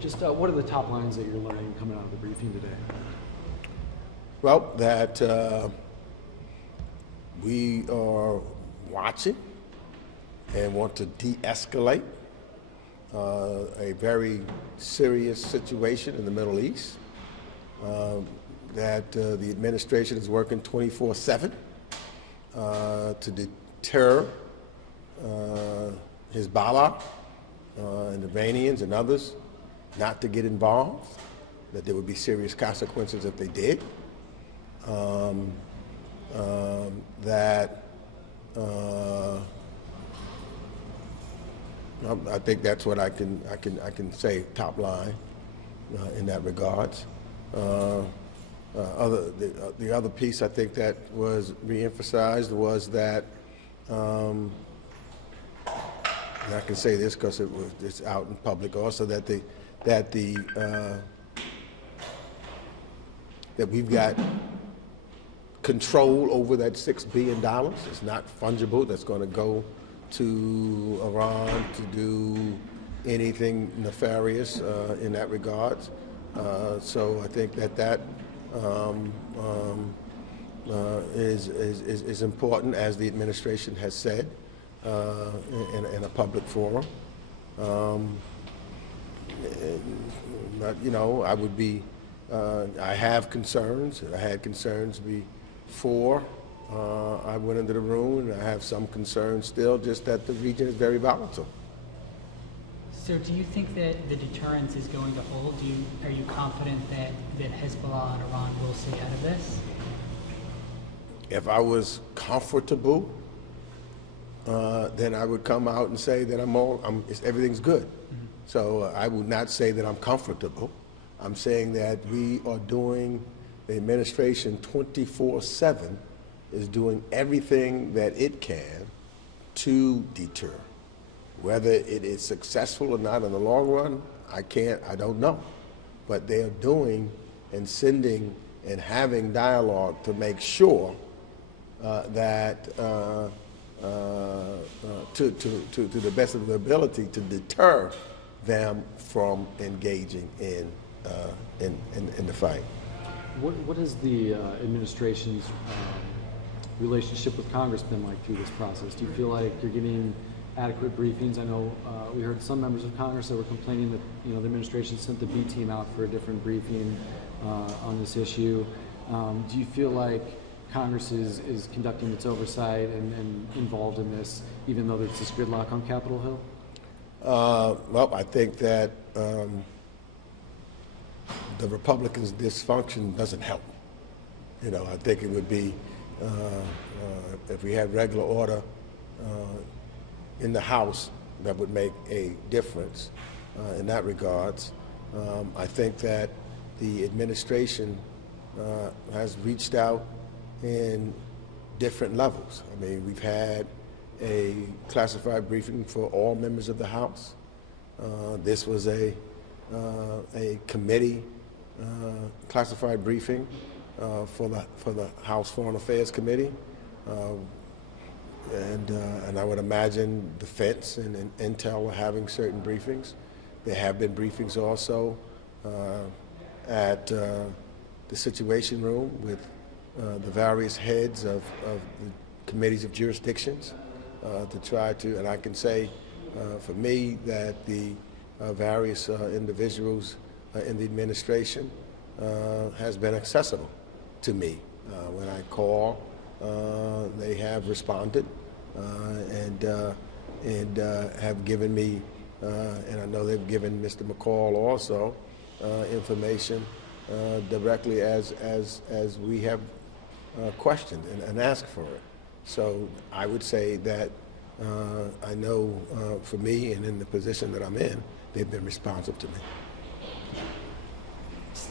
Just what are the top lines that you're learning coming out of the briefing today? Well, that we are watching and want to de-escalate a very serious situation in the Middle East, that the administration is working 24/7 to deter Hezbollah and the Iranians and others not to get involved, that there would be serious consequences if they did, that I think that's what I can say top line in that regards. The other piece I think that was reemphasized was that, and I can say this because it's out in public also, that we've got control over that $6 billion. It's not fungible. That's going to go to Iran to do anything nefarious in that regard. So I think that is important, as the administration has said in a public forum. I would be. I have concerns. I had concerns before I went into the room, and I have some concerns still, just that the region is very volatile. So do you think that the deterrence is going to hold? Are you confident that Hezbollah and Iran will stay out of this? If I was comfortable, then I would come out and say that everything's good. Mm-hmm. So I would not say that I'm comfortable. I'm saying that we are doing, the administration 24/7 is doing everything that it can to deter. Whether it is successful or not in the long run, I don't know. But they are doing and sending and having dialogue to make sure that to the best of their ability to deter them from engaging in the fight. What has the administration's relationship with Congress been like through this process? Do you feel like you're getting adequate briefings? I know we heard some members of Congress that were complaining that the administration sent the B team out for a different briefing on this issue. Do you feel like Congress is conducting its oversight and involved in this, even though there's this gridlock on Capitol Hill? Well, I think that the Republicans' dysfunction doesn't help. I think it would be, if we had regular order in the House, that would make a difference in that regards. I think that the administration has reached out in different levels. I mean, we've had a classified briefing for all members of the House. This was a committee classified briefing for the House Foreign Affairs Committee, and I would imagine Defense and Intel are having certain briefings. There have been briefings also at the Situation Room with the various heads of the committees of jurisdictions to try to, and I can say for me that the various individuals in the administration has been accessible to me. When I call, they have responded and have given me, and I know they've given Mr. McCall also information directly as we have questioned and asked for it. So I would say that I know for me and in the position that I'm in, they've been responsive to me.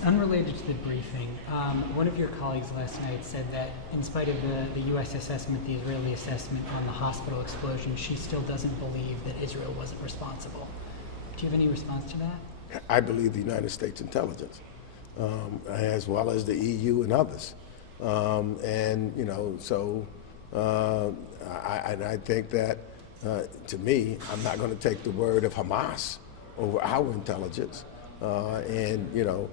Unrelated to the briefing, one of your colleagues last night said that in spite of the U.S. assessment, the Israeli assessment on the hospital explosion, she still doesn't believe that Israel wasn't responsible. Do you have any response to that? I believe the United States intelligence, as well as the EU and others. I think that, to me, I'm not going to take the word of Hamas over our intelligence. And, you know,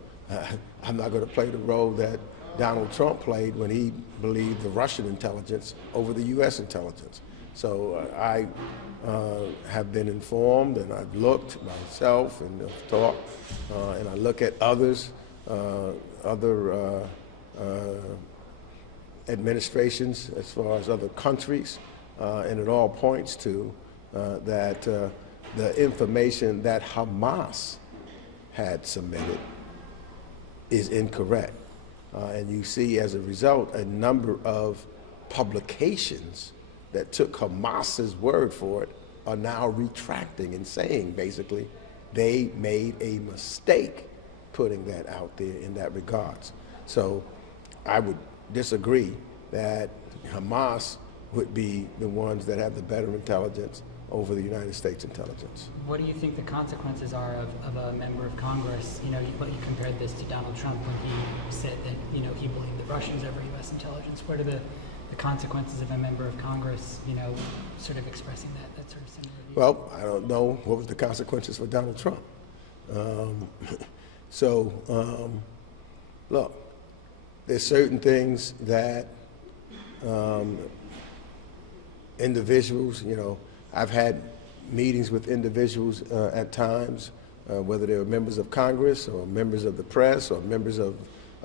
I'm not going to play the role that Donald Trump played when he believed the Russian intelligence over the U.S. intelligence. So I have been informed, and I've looked myself and have thought, and I look at others, other administrations as far as other countries, and it all points to that the information that Hamas had submitted is incorrect. And you see, as a result, a number of publications that took Hamas's word for it are now retracting and saying, basically, they made a mistake putting that out there in that regards. So I would disagree that Hamas would be the ones that have the better intelligence over the United States intelligence. What do you think the consequences are of a member of Congress? You know, you compared this to Donald Trump when he said that, you know, he believed the Russians over U.S. intelligence. What are the consequences of a member of Congress, you know, sort of expressing that sort of similar view? Well, I don't know what was the consequences for Donald Trump. Look, there's certain things that individuals, you know, I've had meetings with individuals at times, whether they were members of Congress or members of the press or members of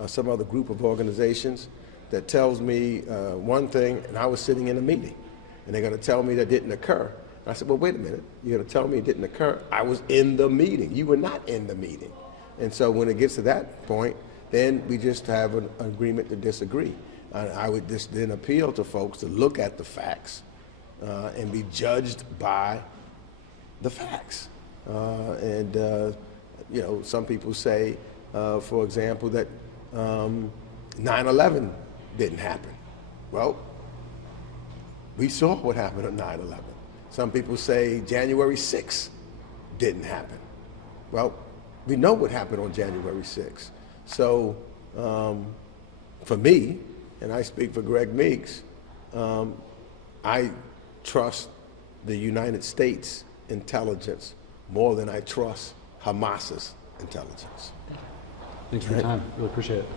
some other group of organizations, that tells me one thing, and I was sitting in a meeting, and they're going to tell me that didn't occur. I said, well, wait a minute. You're going to tell me it didn't occur? I was in the meeting. You were not in the meeting. And so when it gets to that point, then we just have an agreement to disagree. I would just then appeal to folks to look at the facts and be judged by the facts. You know, some people say, for example, that 9/11 didn't happen. Well, we saw what happened on 9/11. Some people say January 6th didn't happen. Well, we know what happened on January 6th. So for me, and I speak for Greg Meeks, I trust the United States intelligence more than I trust Hamas's intelligence. Thanks for your time. Really appreciate it.